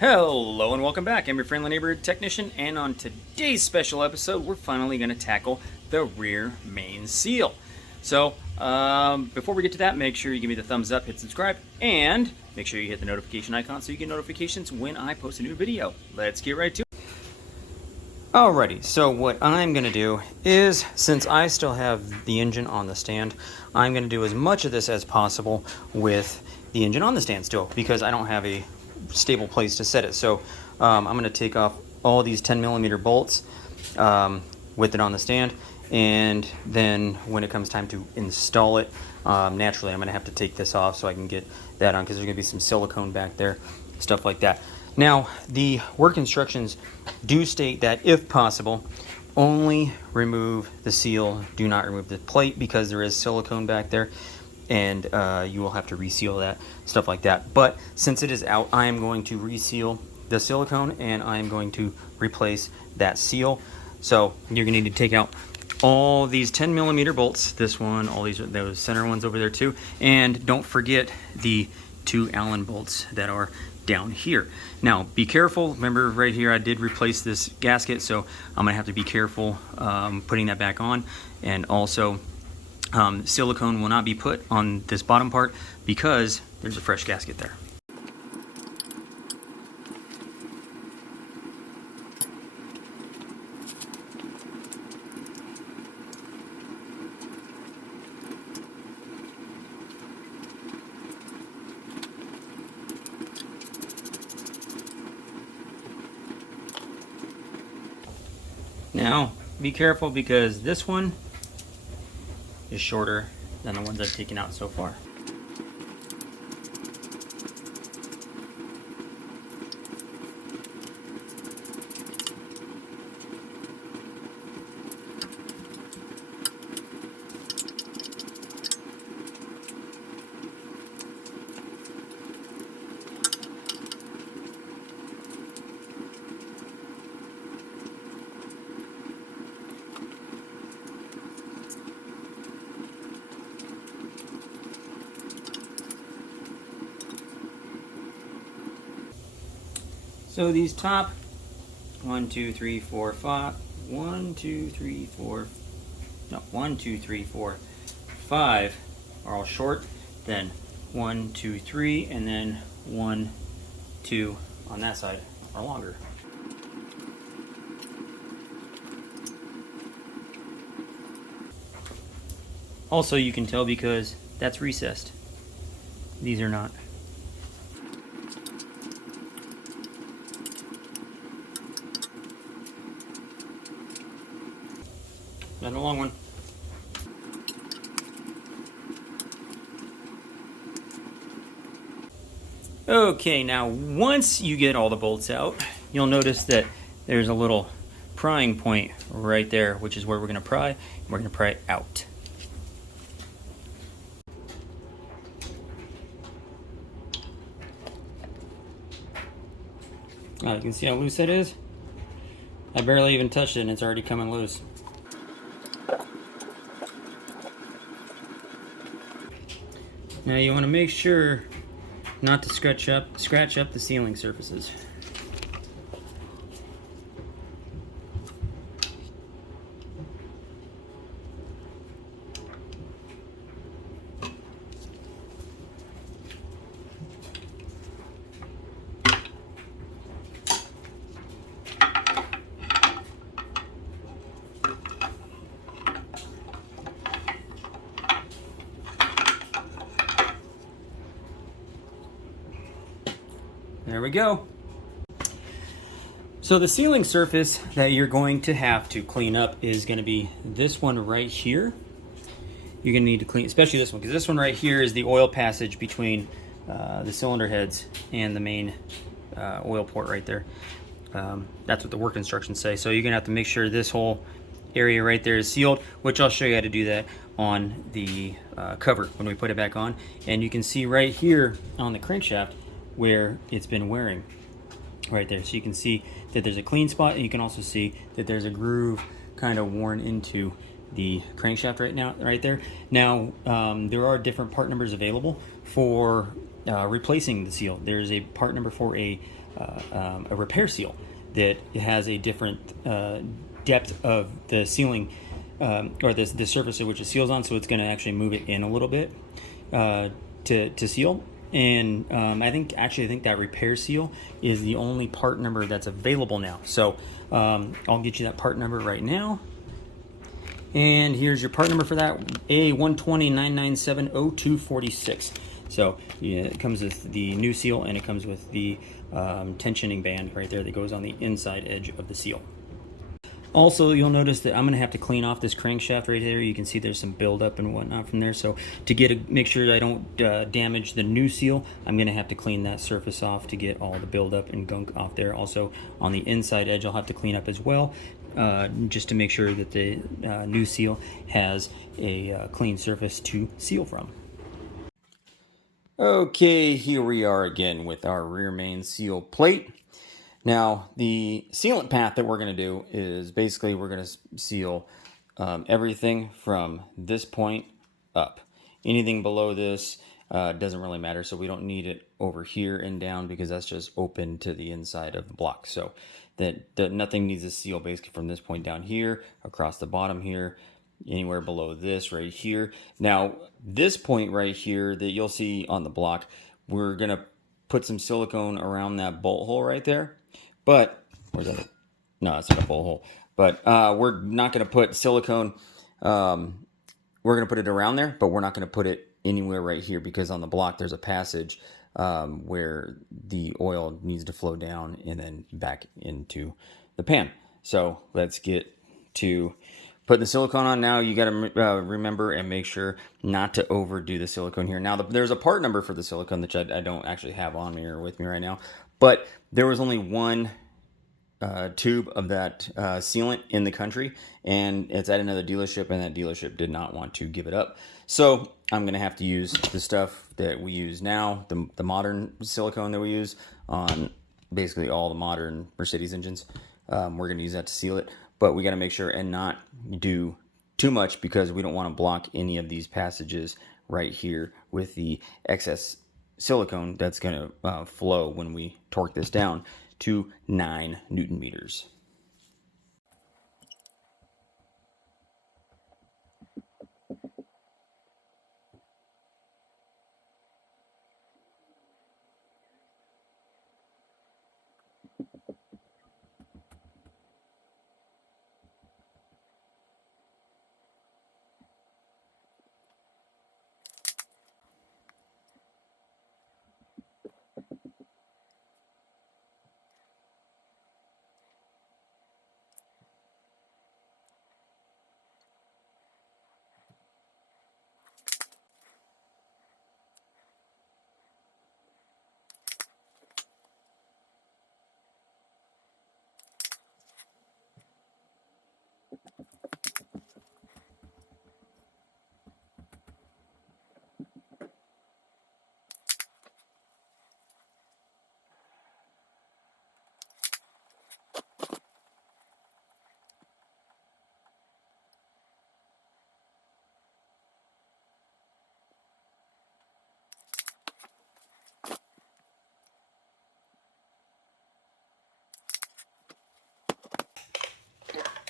Hello and welcome back. I'm your friendly neighborhood technician, and on today's special episode, we're finally going to tackle the rear main seal. So, before we get to that, make sure you give me the thumbs up, hit subscribe, and make sure you hit the notification icon so you get notifications when I post a new video. Let's get right to it. Alrighty, so what I'm going to do is, since I still have the engine on the stand, I'm going to do as much of this as possible with the engine on the stand still, because I don't have a stable place to set it. So I'm going to take off all these 10mm bolts with it on the stand, and then when it comes time to install it, naturally I'm going to have to take this off so I can get that on, because there's going to be some silicone back there, stuff like that. Now, the work instructions do state that if possible, only remove the seal, do not remove the plate, because there is silicone back there, and you will have to reseal that, stuff like that. But since it is out, I am going to reseal the silicone, and I am going to replace that seal. So you're going to need to take out all these 10mm bolts, this one, all those center ones over there too, and don't forget the 2 Allen bolts that are down here. Now be careful, remember right here I did replace this gasket, so I'm gonna have to be careful putting that back on. And also silicone will not be put on this bottom part because there's a fresh gasket there. Now, be careful because this one is shorter than the ones I've taken out so far. So these top 1, 2, 3, 4, 5, 1, 2, 3, 4, no, 1, 2, 3, 4, 5 are all short, then 1, 2, 3, and then 1, 2 on that side are longer. Also, you can tell because that's recessed. These are not. Not a long one. Okay, now once you get all the bolts out, you'll notice that there's a little prying point right there, which is where we're going to pry. We're going to pry it out. Now you can see how loose that is. I barely even touched it and it's already coming loose. Now you want to make sure not to scratch up the sealing surfaces. There we go. So the sealing surface that you're going to have to clean up is going to be this one right here. You're going to need to clean, especially this one, because this one right here is the oil passage between the cylinder heads and the main oil port right there. That's what the work instructions say. So you're going to have to make sure this whole area right there is sealed, which I'll show you how to do that on the cover when we put it back on. And you can see right here on the crankshaft where it's been wearing right there. So you can see that there's a clean spot, and you can also see that there's a groove kind of worn into the crankshaft right there. Now, there are different part numbers available for replacing the seal. There's a part number for a repair seal that has a different depth of the sealing or the surface of which it seals on, so it's going to actually move it in a little bit to seal. And I think that repair seal is the only part number that's available now. So I'll get you that part number right now. And here's your part number for that, A120-997-0246. So yeah, it comes with the new seal, and it comes with the tensioning band right there that goes on the inside edge of the seal. Also, you'll notice that I'm going to have to clean off this crankshaft right there. You can see there's some buildup and whatnot from there. So to make sure I don't damage the new seal, I'm going to have to clean that surface off to get all the buildup and gunk off there. Also, on the inside edge, I'll have to clean up as well, just to make sure that the new seal has a clean surface to seal from. Okay, here we are again with our rear main seal plate. Now, the sealant path that we're going to do is basically we're going to seal everything from this point up. Anything below this doesn't really matter, so we don't need it over here and down because that's just open to the inside of the block. So that nothing needs to seal basically from this point down here, across the bottom here, anywhere below this right here. Now, this point right here that you'll see on the block, we're going to put some silicone around that bolt hole right there. But, where's that? No, it's not a bolt hole. But we're not going to put silicone, we're going to put it around there, but we're not going to put it anywhere right here because on the block there's a passage where the oil needs to flow down and then back into the pan. So let's get to putting the silicone on. Now you got to remember and make sure not to overdo the silicone here. Now there's a part number for the silicone that I don't actually have on me or with me right now, but there was only one tube of that sealant in the country, and it's at another dealership, and that dealership did not want to give it up. So I'm going to have to use the stuff that we use now, the modern silicone that we use on basically all the modern Mercedes engines. We're going to use that to seal it, but we got to make sure and not do too much because we don't want to block any of these passages right here with the excess silicone that's going to flow when we torque this down to 9 Newton meters.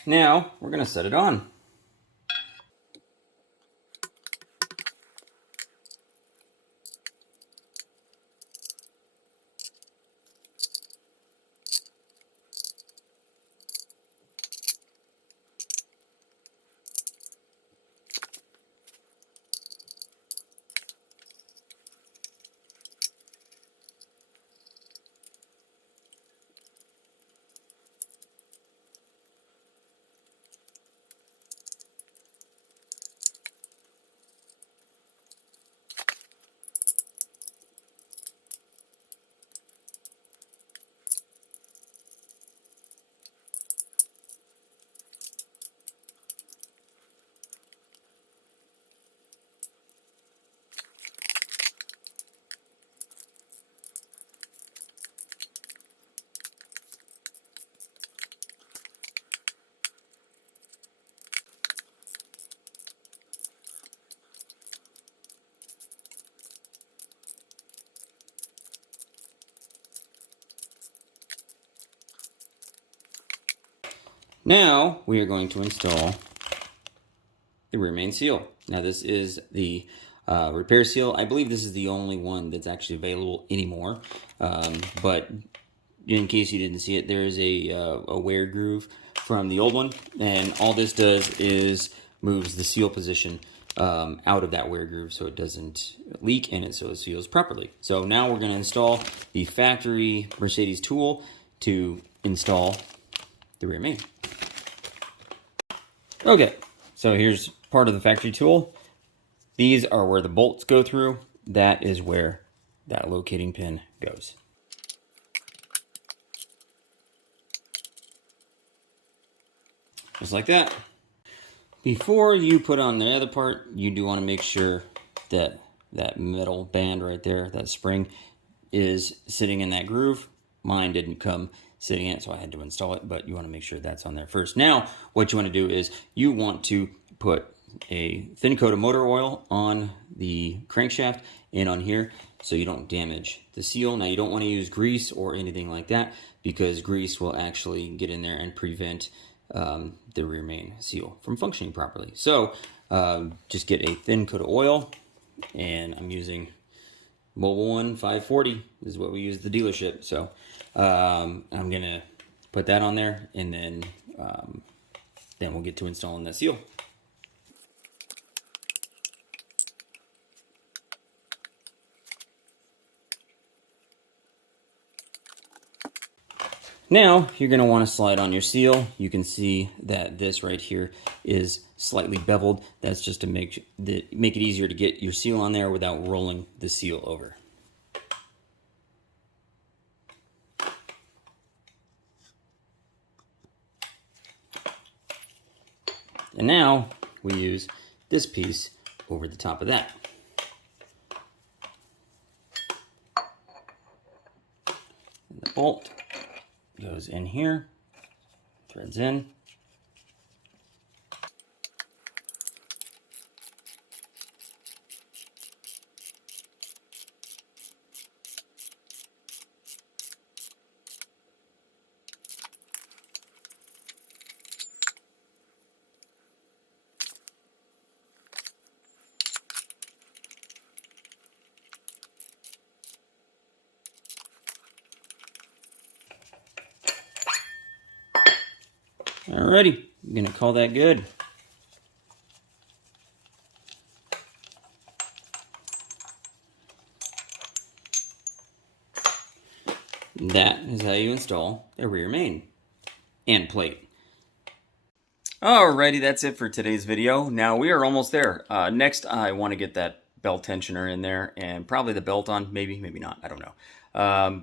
Now we're going to set it on. Now we are going to install the rear main seal. Now this is the repair seal. I believe this is the only one that's actually available anymore. But in case you didn't see it, there is a wear groove from the old one, and all this does is moves the seal position out of that wear groove so it doesn't leak and so it seals properly. So now we're going to install the factory Mercedes tool to install the rear main. Okay, so here's part of the factory tool. These are where the bolts go through. That is where that locating pin goes. Just like that. Before you put on the other part, you do want to make sure that that metal band right there, that spring, is sitting in that groove. Mine didn't come sitting in it, so I had to install it, but you want to make sure that's on there first. Now, what you want to do is you want to put a thin coat of motor oil on the crankshaft and on here so you don't damage the seal. Now, you don't want to use grease or anything like that because grease will actually get in there and prevent the rear main seal from functioning properly. So just get a thin coat of oil, and I'm using Mobile One 540 is what we use at the dealership. So I'm gonna put that on there, and then we'll get to installing that seal. Now, you're going to want to slide on your seal. You can see that this right here is slightly beveled. That's just to make it easier to get your seal on there without rolling the seal over. And now, we use this piece over the top of that. And the bolt goes in here, threads in. Alrighty, I'm gonna call that good. That is how you install a rear main and plate. Alrighty, that's it for today's video. Now we are almost there. Next, I want to get that belt tensioner in there and probably the belt on, maybe not, I don't know.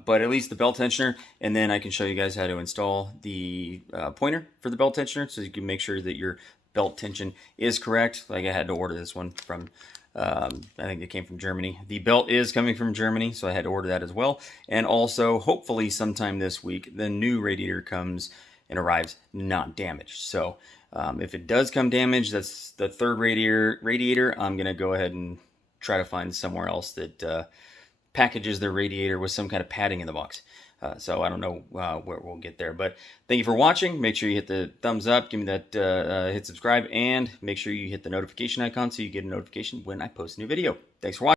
But at least the belt tensioner, and then I can show you guys how to install the pointer for the belt tensioner so you can make sure that your belt tension is correct. Like I had to order this one from, I think it came from Germany. The belt is coming from Germany, so I had to order that as well. And also, hopefully sometime this week, the new radiator comes and arrives not damaged. So if it does come damaged, that's the third radiator. I'm going to go ahead and try to find somewhere else that packages their radiator with some kind of padding in the box. So I don't know where we'll get there. But thank you for watching. Make sure you hit the thumbs up. Give me that, hit subscribe. And make sure you hit the notification icon so you get a notification when I post a new video. Thanks for watching.